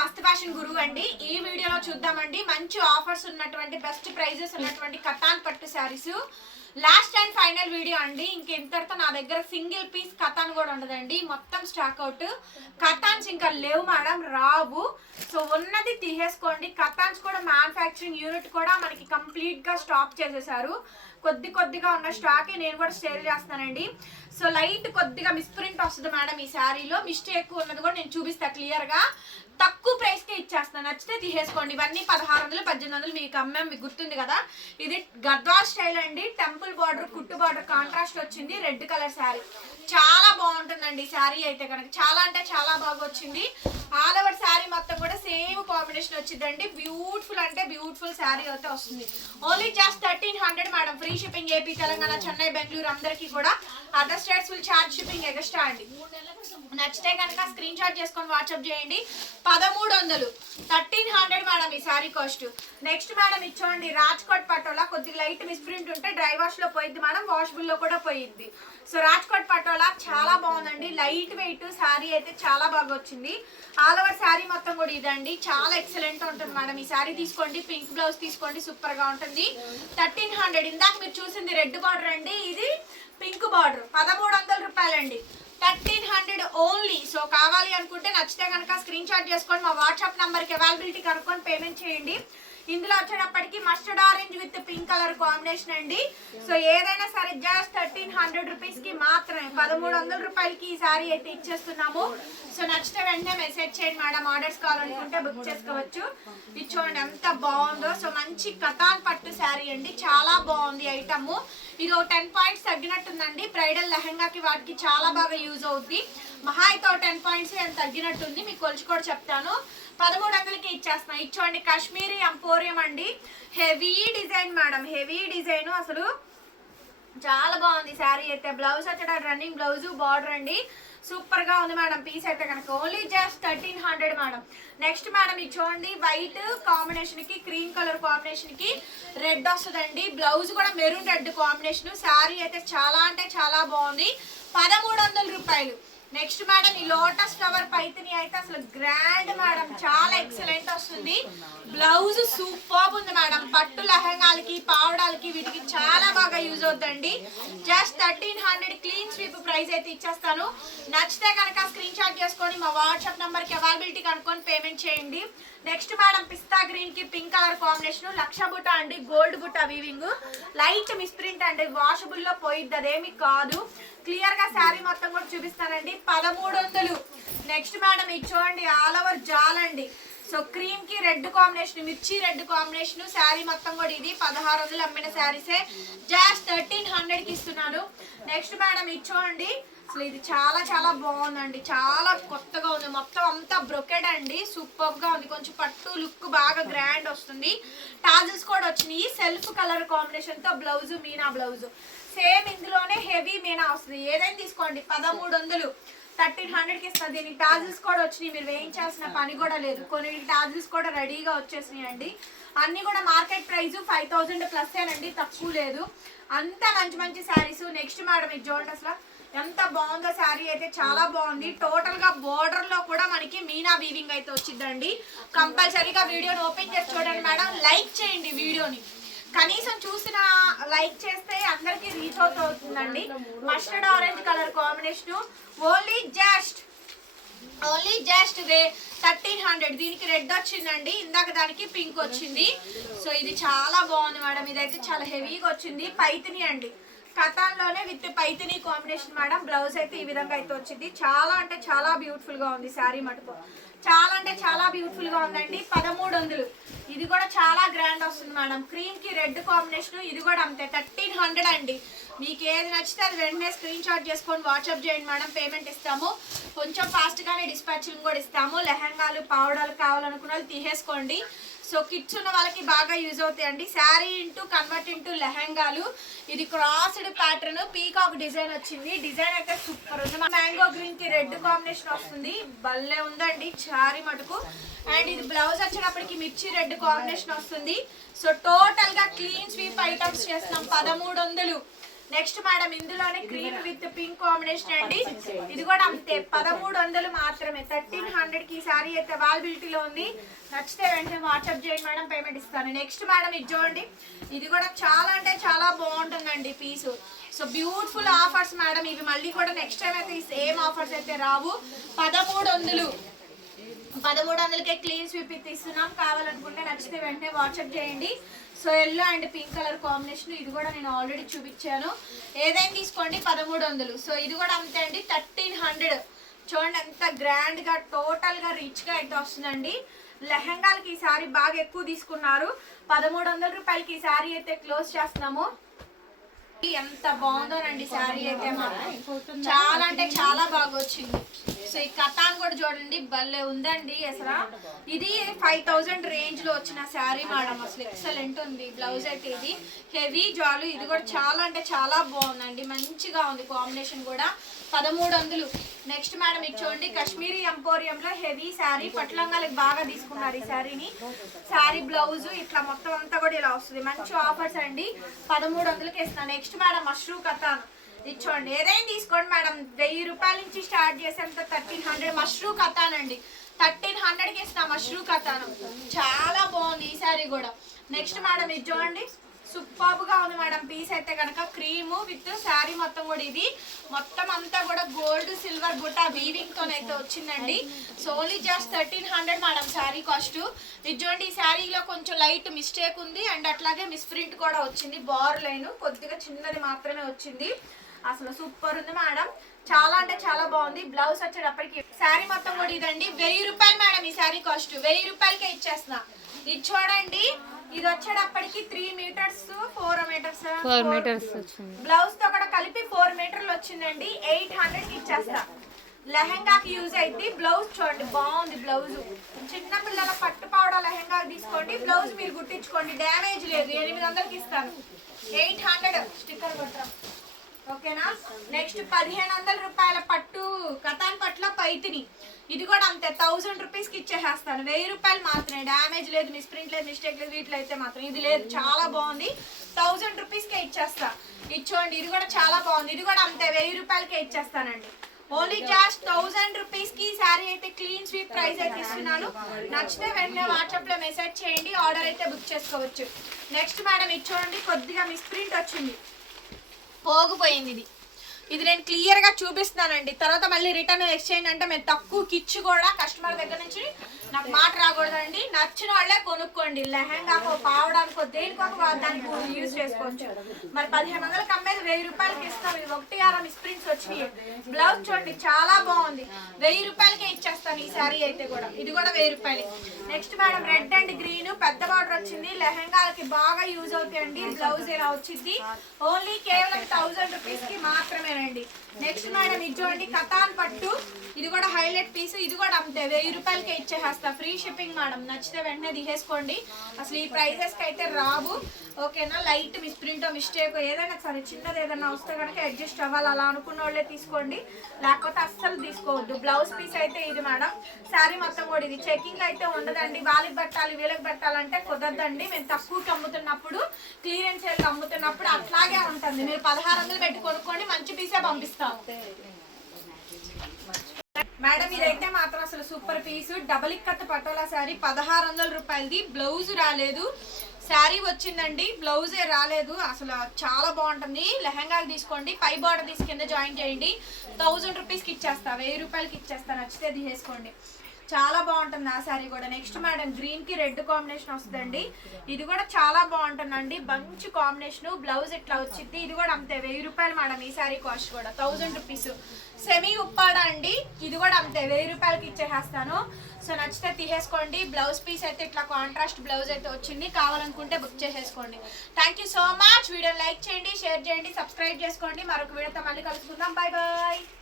మస్త్ ఫ్యాషన్ గురువు అండి. ఈ వీడియోలో చూద్దామండి. మంచి ఆఫర్స్ ఉన్నటువంటి బెస్ట్ ప్రైజెస్ ఉన్నటువంటి కతాన్ పట్టు saris last and final video అండి. ఇంకెంతటితో నా దగ్గర సింగిల్ పీస్ కథాన్ కూడా ఉండదండి. మొత్తం స్టాక్ అవుట్ కథాన్స్ ఇంకా లేవు మేడం రావు. సో ఉన్నది తీసేసుకోండి. కథాన్స్ కూడా మ్యానుఫ్యాక్చరింగ్ యూనిట్ కూడా మనకి కంప్లీట్గా స్టాప్ చేసేసారు. కొద్ది కొద్దిగా ఉన్న స్టాక్ నేను కూడా సేల్ చేస్తానండి. సో లైట్ కొద్దిగా మిస్ప్రింట్ వస్తుంది మేడం ఈ శారీలో మిస్టేక్ ఎక్కువ ఉన్నది కూడా నేను చూపిస్తా క్లియర్గా. తక్కువ ప్రైస్ కే ఇచ్చేస్తాను నచ్చితే తీసేసుకోండి. ఇవన్నీ పదహారు వందలు పద్దెనిమిది వందలు మీకు అమ్మాం మీకు గుర్తుంది కదా? ఇది గద్వాల్ స్టైల్ అండి. టెంపుల్ బార్డర్ కుట్టు బార్డర్ కాంట్రాస్ట్ వచ్చింది. రెడ్ కలర్ శారీ చాలా బాగుంటుందండి శారీ అయితే కనుక. చాలా అంటే చాలా బాగా వచ్చింది. ఆల్ ఓవర్ శారీ మొత్తం కూడా సేమ్ కాంబినేషన్ వచ్చిందండి. బ్యూటిఫుల్ అంటే బ్యూటిఫుల్ శారీ అయితే వస్తుంది. Only just thirteen hundred madam free shipping AP Telangana Chennai Bengaluru అందరికీ కూడా other states full charge shipping extra అండి. నచ్చితే కనుక స్క్రీన్ షాట్ చేసుకొని వాట్సాప్ చేయండి. పదమూడు వందలు. థర్టీన్ హండ్రెడ్ మేడం ఈ శారీ కాస్ట్ నెక్స్ట్ మేడం ఇచ్చోండి రాజ్కోట్ పటోలా. కొద్దిగా లైట్ మిస్ప్రింట్ ఉంటే డ్రై వాష్లో పోయిద్ది మేడం వాషబుల్లో కూడా పోయిద్ది. So Rajkot patola light weight sari అయితే చాలా బాగా వచ్చింది. ఆల్ ఓవర్ శారీ మొత్తం కూడా ఇదండి. చాలా ఎక్సలెంట్ ఉంటుంది మేడం. ఈ శారీ తీసుకోండి పింక్ బ్లౌజ్ తీసుకోండి సూపర్గా ఉంటుంది. థర్టీన్ హండ్రెడ్ ఇందాక మీరు చూసింది రెడ్ బార్డర్ అండి. ఇది పింక్ బార్డర్ పదమూడు వందల రూపాయలండి. థర్టీన్ హండ్రెడ్ ఓన్లీ సో కావాలి అనుకుంటే నచ్చితే కనుక స్క్రీన్ షాట్ చేసుకొని మా వాట్సాప్ నంబర్కి అవైలబిలిటీ కనుక్కొని పేమెంట్ చేయండి. ఇందులో వచ్చేటప్పటికి mustard orange with pink colour combination అండి. సో ఏదైనా సరే జస్ట్ థర్టీన్ హండ్రెడ్ రూపీస్కి మాత్రమే పదమూడు వందల రూపాయలకి ఈ సారీ అయితే ఇచ్చేస్తున్నాము. సో నచ్చితే వెంటనే మెసేజ్ చేయండి మేడం ఆర్డర్స్ కావాలనుకుంటే బుక్ చేసుకోవచ్చు. ఇది చూడండి ఎంత బాగుందో. సో మంచి కథాన్ పట్టు శారీ అండి. చాలా బాగుంది ఐటమ్ ఇది ఒక టెన్ పాయింట్స్ తగ్గినట్టుందండి. బ్రైడల్ లెహంగాకి వాటికి చాలా బాగా యూజ్ అవుద్ది. మహా అయితే ఒక టెన్ పాయింట్స్ తగ్గినట్టుంది. మీకు కొలిచి కూడా చెప్తాను. పదమూడు వందలకి ఇచ్చేస్తున్నా. ఇచ్చోండి కాశ్మీరీ ఎంపోరియం అండి. Heavy design madam heavy design. అసలు చాలా బాగుంది శారీ అయితే. బ్లౌజ్ వచ్చేట రన్నింగ్ బ్లౌజ్ బార్డర్ అండి. సూపర్గా ఉంది మేడం పీస్ అయితే కనుక. Only just thirteen hundred madam. Next madam ఇది చూడండి వైట్ కాంబినేషన్కి క్రీమ్ కలర్ కాంబినేషన్కి రెడ్ వస్తుందండి. బ్లౌజ్ కూడా మెరూన్ రెడ్ కాంబినేషన్ శారీ అయితే చాలా అంటే చాలా బాగుంది. పదమూడు వందల రూపాయలు. నెక్స్ట్ మేడం ఈ లోటస్ ఫ్లవర్ పైతిని అయితే అసలు గ్రాండ్ మేడం చాలా ఎక్సలెంట్ వస్తుంది. బ్లౌజ్ సూపర్ ఉంది మేడం పట్టు లహంగాలకి పావడాలకి వీటికి చాలా బాగా యూజ్ అవుతుంది జస్ట్ థర్టీన్ ప్రైజ్ అయితే ఇచ్చేస్తాను. నచ్చితే కనుక స్క్రీన్ షాట్ చేసుకొని మా వాట్సాప్ నంబర్కి అవైలబిలిటీ కనుక్కొని పేమెంట్ చేయండి. నెక్స్ట్ మేడం పిస్తా గ్రీన్కి పింక్ కలర్ కాంబినేషన్ లక్ష బుట్ట అండి గోల్డ్ బుట్ట వీవింగ్ లైట్ మిస్ప్రింట్ అండి వాషబుల్లో పోయిద్ది అదేమి కాదు. క్లియర్గా శారీ మొత్తం కూడా చూపిస్తానండి. పదమూడు నెక్స్ట్ మేడం ఇది చూడండి ఆల్ ఓవర్ జాల్ అండి. సో క్రీమ్కి రెడ్ కాంబినేషన్ మిర్చి రెడ్ కాంబినేషన్ శారీ మొత్తం కూడా ఇది. పదహారు వందలు అమ్మిన శారీసే. జాస్ట్ థర్టీన్ హండ్రెడ్కి ఇస్తున్నాను నెక్స్ట్ మేడం ఇది చూడండి. అసలు ఇది చాలా చాలా బాగుందండి. చాలా కొత్తగా ఉంది. మొత్తం అంతా బ్రొకెడ్ అండి. సూపర్గా ఉంది. కొంచెం పట్టు లుక్ బాగా గ్రాండ్ వస్తుంది. టాజల్స్ కూడా వచ్చినాయి. సెల్ఫ్ కలర్ కాంబినేషన్తో బ్లౌజ్ మీనా బ్లౌజ్ సేమ్ ఇందులోనే హెవీ మీనా వస్తుంది. ఏదైనా తీసుకోండి. పదమూడు వందలు. థర్టీన్ హండ్రెడ్కి ఇస్తుంది. దీనికి టాజిల్స్ కూడా వచ్చినాయి. మీరు వేయించాల్సిన పని కూడా లేదు. కొన్ని టాజిల్స్ కూడా రెడీగా వచ్చేసినాయి అండి అన్నీ కూడా మార్కెట్ ప్రైస్ ఫైవ్ థౌజండ్ ప్లస్సేనండి తక్కువ లేదు. అంత మంచి మంచి శారీస్. నెక్స్ట్ మేడం ఇది చూడండి అసలు. ఎంత బాగుందో శారీ అయితే చాలా బాగుంది. టోటల్గా బోర్డర్లో కూడా మనకి మీనా వీవింగ్ అయితే వచ్చిందండి. కంపల్సరీగా వీడియోని ఓపెన్ చేసి చూడండి మేడం. లైక్ చేయండి వీడియోని. కనీసం చూసిన లైక్ చేస్తే అందరికి రీచ్ అవుట్ అవుతుందండి mustard orange colour combination only just only just way thirteen hundred దీనికి రెడ్ వచ్చిందండి. ఇందాక దానికి పింక్ వచ్చింది. సో ఇది చాలా బాగుంది మేడం. ఇదైతే చాలా హెవీగా వచ్చింది. పైతిని అండి. కథాల్లోనే with Paithani combination madam. Blouse అయితే ఈ విధంగా అయితే వచ్చింది. చాలా అంటే చాలా బ్యూటిఫుల్గా ఉంది శారీ మటుకు. చాలా అంటే చాలా బ్యూటిఫుల్గా ఉందండి. పదమూడు వందలు. ఇది కూడా చాలా గ్రాండ్ వస్తుంది మేడం. క్రీమ్కి రెడ్ కాంబినేషన్ ఇది కూడా అంతే. థర్టీన్ హండ్రెడ్ అండి. మీకు ఏది నచ్చితే అది వెంటనే స్క్రీన్ షాట్ చేసుకొని వాట్సాప్ చేయండి మేడం. పేమెంట్ ఇస్తాము. కొంచెం ఫాస్ట్గానే డిస్పాచింగ్ కూడా ఇస్తాము. లెహంగాలు పావడాలు కావాలనుకున్న వాళ్ళు తీసేసుకోండి. సో కిడ్స్ ఉన్న వాళ్ళకి బాగా యూజ్ అవుతాయండి. శారీ ఇంటూ కన్వర్ట్ ఇంటూ లెహంగాలు. ఇది క్రాస్డ్ ప్యాటర్న్ పీకాక్ డిజైన్ వచ్చింది. డిజైన్ అయితే సూపర్ ఉంది. మ్యాంగో గ్రీన్కి రెడ్ కాంబినేషన్ వస్తుంది. భలే ఉందండి శారీ మటుకు. అండ్ ఇది బ్లౌజ్ వచ్చేటప్పటికి మిర్చి రెడ్ కాంబినేషన్ వస్తుంది. సో టోటల్గా క్లీన్ స్వీప్ ఐటమ్స్ చేస్తున్నాం. పదమూడు వందలు. నెక్స్ట్ మేడం ఇందులోనే గ్రీన్ విత్ పింక్ కాంబినేషన్ అండి. ఇది కూడా అంతే పదమూడు వందలు మాత్రమే. థర్టీన్ హండ్రెడ్కి సారీ అయితే అవైలబిలిటీలో ఉంది. నచ్చితే వెంటనే వాట్సాప్ చేయండి మేడం పేమెంట్ ఇస్తాను. నెక్స్ట్ మేడం ఇది చూడండి. ఇది కూడా చాలా అంటే చాలా బాగుంటుందండి piece. So beautiful offers madam. ఇవి మళ్ళీ కూడా నెక్స్ట్ టైం అయితే సేమ్ ఆఫర్స్ అయితే రావు. పదమూడు వందలు పదమూడు వందలకే క్లీన్ స్వీప్ ఇస్తున్నాం కావాలనుకుంటే నచ్చితే వెంటనే వాట్సాప్ చేయండి. So yellow and pink colour combination ఇది కూడా నేను ఆల్రెడీ చూపించాను. ఏదైనా తీసుకోండి పదమూడు వందలు. సో ఇది కూడా అంతే అండి. థర్టీన్ హండ్రెడ్ చూడండి ఎంత గ్రాండ్గా టోటల్గా రిచ్గా అయితే వస్తుందండి. లెహంగాలకి ఈ సారీ బాగా ఎక్కువ తీసుకున్నారు. పదమూడు వందల రూపాయలకి ఈ సారీ అయితే క్లోజ్ చేస్తున్నాము. ఎంత బాగుందోనండి శారీ అయితే మాత్రం. చాలా అంటే చాలా బాగా వచ్చింది సో ఈ కథాన్ కూడా చూడండి భలే ఉందండి అసలు. ఇది ఫైవ్ థౌజండ్ రేంజ్లో వచ్చిన శారీ మేడం అసలు ఎక్సలెంట్ ఉంది. బ్లౌజ్ అయితే ఇది. హెవీ జాలు ఇది కూడా చాలా అంటే చాలా బాగుందండి. మంచిగా ఉంది కాంబినేషన్ కూడా. పదమూడు వందలు. నెక్స్ట్ మేడం ఇది చూడండి కాశ్మీరీ ఎంపోరియంలో హెవీ శారీ పట్లంగాలకు బాగా తీసుకున్నారు ఈ శారీని. శారీ బ్లౌజ్ ఇట్లా మొత్తం అంతా కూడా ఇలా వస్తుంది. మంచి ఆఫర్స్ అండి. పదమూడు వందలకి ఇస్తున్నా. నెక్స్ట్ మేడం మష్రూ కథాన్ చూడండి ఏదైనా తీసుకోండి మేడం. వెయ్యి రూపాయల నుంచి స్టార్ట్ చేసేంత థర్టీన్ హండ్రెడ్ మష్రూ కథానండి థర్టీన్ హండ్రెడ్కి ఇస్తాం మష్రూ కథాను చాలా బాగుంది ఈ కూడా. నెక్స్ట్ మేడం ఇది చూడండి. సూపర్గా ఉంది మేడం. పీస్ అయితే కనుక క్రీమ్ విత్ శారీ మొత్తం కూడా ఇది. మొత్తం అంతా కూడా గోల్డ్ సిల్వర్ బుట్ట వీవింగ్ తోనైతే వచ్చిందండి. So only just thirteen hundred madam sari cost. నిజండి ఈ శారీలో కొంచెం లైట్ మిస్టేక్ ఉంది. అండ్ అట్లాగే మిస్ప్రింట్ కూడా వచ్చింది. బార్ లైన్ కొద్దిగా చిన్నది మాత్రమే వచ్చింది. అసలు సూపర్ ఉంది మేడం. చాలా అంటే చాలా బాగుంది. బ్లౌజ్ వచ్చేటప్పటికి శారీ మొత్తం కూడా ఇదండి. వెయ్యి రూపాయలు మేడం ఈ శారీ కాస్ట్. వెయ్యి రూపాయలకే ఇచ్చేస్తున్నా. ఇది చూడండి. ఇది వచ్చేటప్పటికి three metres four metres four metres వచ్చింది. బ్లౌజ్తో కూడా కలిపి ఫోర్ మీటర్లు వచ్చిందండి. ఎయిట్ హండ్రెడ్ ఇచ్చేస్తా. లెహంగాకి యూజ్ అయితే బ్లౌజ్ చూడండి బాగుంది బ్లౌజ్ చిన్న పిల్లల పట్టు పౌడ లెహంగా తీసుకోండి. బ్లౌజ్ మీరు కుట్టించుకోండి డ్యామేజ్ లేదు. ఎనిమిది వందలకి ఇస్తాను ఎయిట్ హండ్రెడ్ స్టిక్కర్ కొట్టాం ఓకేనా? నెక్స్ట్ పదిహేను వందల రూపాయల పట్టు కథాన్ పట్ల పైతిని. ఇది కూడా అంతే థౌసండ్ రూపీస్కి ఇచ్చేసేస్తాను. వెయ్యి రూపాయలు మాత్రమే. డ్యామేజ్ లేదు మిస్ప్రింట్ లేదు మిస్టేక్ లేదు వీటిలో అయితే మాత్రం. ఇది లేదు చాలా బాగుంది. థౌసండ్ రూపీస్కే ఇచ్చేస్తా. ఇచ్చోండి ఇది కూడా చాలా బాగుంది. ఇది కూడా అంతే వెయ్యి రూపాయలకే ఇచ్చేస్తానండి. ఓన్లీ జస్ట్ థౌసండ్ రూపీస్కి శారీ అయితే క్లీన్ స్వీప్ ప్రైస్ అయితే ఇస్తున్నాను. నచ్చితే వెంటనే వాట్సాప్లో మెసేజ్ చేయండి ఆర్డర్ అయితే బుక్ చేసుకోవచ్చు. నెక్స్ట్ మేడం ఇచ్చోండి చూడండి కొద్దిగా మిస్ప్రింట్ వచ్చింది. పోగిపోయింది ఇది. ఇది నేను క్లియర్గా చూపిస్తున్నానండి. తర్వాత మళ్ళీ రిటర్న్ ఎక్స్చేంజ్ అంటే మేము తక్కువకి ఇచ్చి కూడా కస్టమర్ దగ్గర నుంచి నాకు మాట రాకూడదండి. నచ్చిన వాళ్ళే కొనుక్కోండి. లెహంగాకో పావడానికో దేనికో ఒక దానికి యూజ్ చేసుకోవచ్చు. మరి పదిహేను వందలకి అమ్మేది వెయ్యి రూపాయలకి ఇస్తాం. ఇది ఒకటి ఆరా మిస్ప్రింట్స్ వచ్చినాయి. బ్లౌజ్ చూడండి చాలా బాగుంది. వెయ్యి రూపాయలకి ఇచ్చేస్తాను ఈ శారీ అయితే కూడా. ఇది కూడా వెయ్యి రూపాయలు. Next madam red and green పెద్ద బార్డర్ వచ్చింది. లెహంగాలకి బాగా యూజ్ అవుతాయండి. బ్లౌజ్ ఇలా వచ్చింది ఓన్లీ కేవలం థౌసండ్ రూపీస్కి మాత్రమేనండి. నెక్స్ట్ మేడం ఇది చూడండి. కథాన్ పట్టు. ఇది కూడా హైలైట్ పీస్ ఇది కూడా అంతే. వెయ్యి రూపాయలకే ఇచ్చేసేస్తా. ఫ్రీ షిప్పింగ్ మేడం నచ్చితే వెంటనే తీసేసుకోండి. అసలు ఈ ప్రైజెస్కి అయితే రావు. ఓకేనా లైట్ మిస్ప్రింట్ మిస్టేక్ ఏదైనా సరే చిన్నది ఏదైనా వస్తే కనుక అడ్జస్ట్ అవ్వాలి. అలా అనుకున్న వాళ్ళే తీసుకోండి. లేకపోతే అస్సలు తీసుకోవద్దు. బ్లౌజ్ పీస్ అయితే ఇది మేడం శారీ మొత్తం కూడా ఇది చెకింగ్ అయితే ఉండదండి. వాళ్ళకి పెట్టాలి వీళ్ళకి పెట్టాలంటే కుదరదండి. మేము తక్కువకి అమ్ముతున్నప్పుడు క్లియరెన్స్ వెళ్ళి అమ్ముతున్నప్పుడు అట్లాగే ఉంటుంది. మీరు పదహారు వందలు పెట్టి కొనుక్కోండి మంచి పీసే పంపిస్తాం. మేడం ఇదైతే మాత్రం అసలు super piece. Double ikat patola sari పదహారు వందల రూపాయలది. బ్లౌజ్ రాలేదు. శారీ వచ్చిందండి బ్లౌజే రాలేదు. అసలు చాలా బాగుంటుంది. లెహంగాకి తీసుకోండి పై బార్డర్ తీసి కింద జాయిన్ చేయండి. థౌజండ్ రూపీస్కి ఇచ్చేస్తా వెయ్యి రూపాయలకి ఇచ్చేస్తా నచ్చితే తీసేసుకోండి. చాలా బాగుంటుంది ఆ శారీ కూడా. నెక్స్ట్ మేడం గ్రీన్కి రెడ్ కాంబినేషన్ వస్తుందండి. ఇది కూడా చాలా బాగుంటుందండి. మంచి కాంబినేషన్ బ్లౌజ్ ఇట్లా వచ్చింది. ఇది కూడా అంతే వెయ్యి రూపాయలు మేడం ఈ శారీ కాస్ట్ కూడా. థౌజండ్ రూపీస్ సెమీ ఉప్పాడ అండి? ఇది కూడా అంతే వెయ్యి రూపాయలకి ఇచ్చేసేస్తాను. సో నచ్చితే తీసేసుకోండి. బ్లౌజ్ పీస్ అయితే ఇట్లా కాంట్రాస్ట్ బ్లౌజ్ అయితే వచ్చింది. కావాలనుకుంటే బుక్ చేసేసుకోండి. Thank you so much video like చేయండి షేర్ చేయండి సబ్స్క్రైబ్ చేసుకోండి. మరొక వీడియోతో మళ్ళీ కలుసుకుందాం. Bye bye